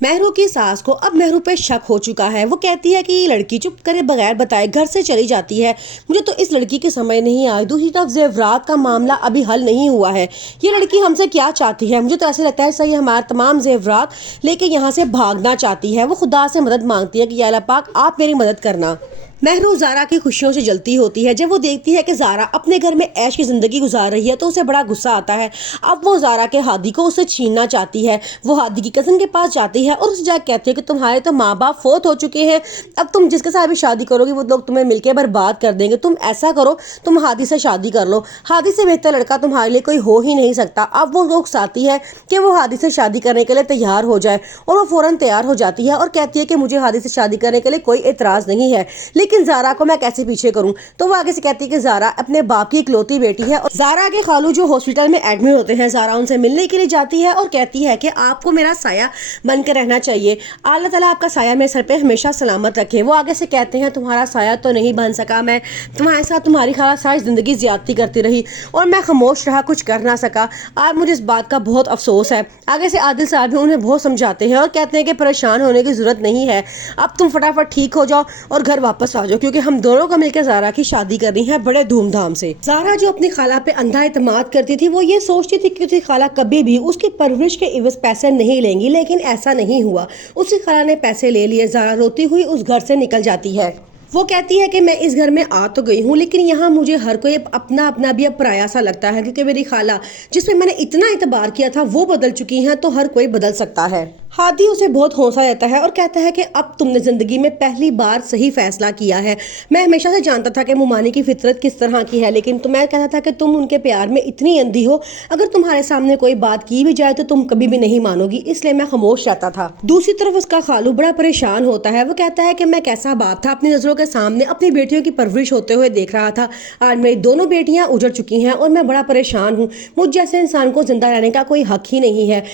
महरू की सास को अब महरू पे शक हो चुका है। वो कहती है कि ये लड़की चुप करे बगैर बताए घर से चली जाती है। मुझे तो इस लड़की के समझ नहीं आई। दूसरी तरफ जेवरात का मामला अभी हल नहीं हुआ है। ये लड़की हमसे क्या चाहती है? मुझे तो ऐसे लगता है सही हमारा तमाम जेवरात लेके यहाँ से भागना चाहती है। वो खुदा से मदद मांगती है कि या अल्लाह पाक आप मेरी मदद करना। महरू ज़ारा की खुशियों से जलती होती है। जब वो देखती है कि ज़ारा अपने घर में ऐश की ज़िंदगी गुजार रही है तो उसे बड़ा गुस्सा आता है। अब वो ज़ारा के हादी को उससे छीनना चाहती है। वो हादी की कज़न के पास जाती है और उसे जाकर कहती है कि तुम्हारे तो माँ बाप फोत हो चुके हैं, अब तुम जिसके साथ भी शादी करोगी वो लोग तुम्हें मिलकर बर्बाद कर देंगे। तुम ऐसा करो, तुम हादी से शादी कर लो, हादी से बेहतर लड़का तुम्हारे लिए कोई हो ही नहीं सकता। अब वो लोग चाहती है कि वो हादी से शादी करने के लिए तैयार हो जाए और वो फ़ौरन तैयार हो जाती है और कहती है कि मुझे हादी से शादी करने के लिए कोई एतराज़ नहीं है, लेकिन ज़ारा को मैं कैसे पीछे करूं? तो वो आगे से कहती है कि ज़ारा अपने बाप की इकलौती बेटी है और ज़ारा के खालू जो हॉस्पिटल में एडमिट होते हैं, ज़ारा उनसे मिलने के लिए जाती है और कहती है कि आपको मेरा साया बनकर रहना चाहिए, अल्लाह ताला आपका साया मेरे सर पे हमेशा सलामत रखे। वो आगे से कहते हैं तुम्हारा साया तो नहीं बन सका, मैं तुम्हारे साथ तुम्हारी खाला सारी ज़िंदगी ज्यादती करती रही और मैं खामोश रहा, कुछ कर ना सका। आज मुझे इस बात का बहुत अफसोस है। आगे से आदिल साहब भी उन्हें बहुत समझाते हैं और कहते हैं कि परेशान होने की ज़रूरत नहीं है, अब तुम फटाफट ठीक हो जाओ और घर वापस आ जाओ, क्योंकि हम दोनों को मिलकर ज़ारा की शादी करनी है बड़े धूमधाम से। ज़ारा जो अपनी खाला पे अंधा एतमाद करती थी, वो ये सोचती थी कि उसकी खाला कभी भी उसकी परवरिश के इवज़ पैसे नहीं लेंगी, लेकिन ऐसा नहीं हुआ। उसकी खाला ने पैसे ले लिए। ज़ारा रोती हुई उस घर से निकल जाती है। वो कहती है कि मैं इस घर में आ तो गई हूँ, लेकिन यहाँ मुझे हर कोई अपना अपना भी अब पराया सा लगता है, क्योंकि मेरी खाला जिस पे मैंने इतना इतबार किया था वो बदल चुकी हैं, तो हर कोई बदल सकता है। हादी उसे बहुत हौसला देता है और कहता है कि अब तुमने ज़िंदगी में पहली बार सही फैसला किया है। मैं हमेशा से जानता था कि मुमानी की फितरत किस तरह की है, लेकिन मैं कहता था कि तुम उनके प्यार में इतनी अंधी हो, अगर तुम्हारे सामने कोई बात की भी जाए तो तुम कभी भी नहीं मानोगी, इसलिए मैं खामोश रहता था। दूसरी तरफ उसका खालू बड़ा परेशान होता है। वो कहता है कि मैं कैसा बाप था, अपनी नज़रों के सामने अपनी बेटियों की परवरिश होते हुए देख रहा था। आज मेरी दोनों बेटियां उजड़ चुकी हैं और मैं बड़ा परेशान हूँ। मुझ जैसे इंसान को जिंदा रहने का कोई हक ही नहीं है।